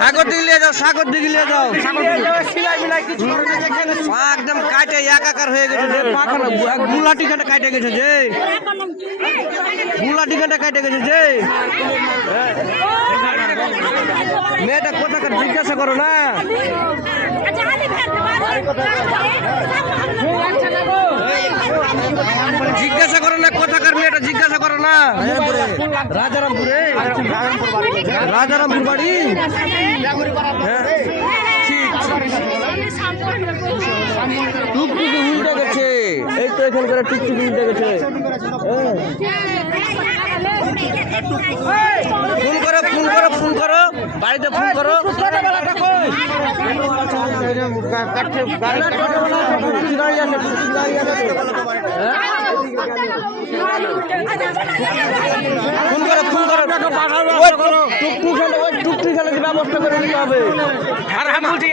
সাগর দিকে নিয়ে যাও, সাগর দিকে নিয়ে যাও। একদম কাটে একাকার হয়ে গেছে যে পাখানা গুলাটি কাটে কাটে গেছে যে গুলাটি কাটে কাটে গেছে যে মেয়েটা কোথাকার জিজ্ঞাসা করো না। জিজ্ঞাসা করো না কোথাকার মেয়েটা, জিজ্ঞাসা করো না। রাজারামপুরে, রাজারামপুর বাড়ি। টুকটুকি উল্টে গেছে, এই তো এখানকার টুকটুকি উল্টে গেছে। ফোন করো, ফোন করো, ফোন করো, বাড়িতে ফোন করো। ফোন করো, ফোন করো, টুকটুকি খেলে ব্যবস্থা করে নিতে হবে। আর আমি বলছি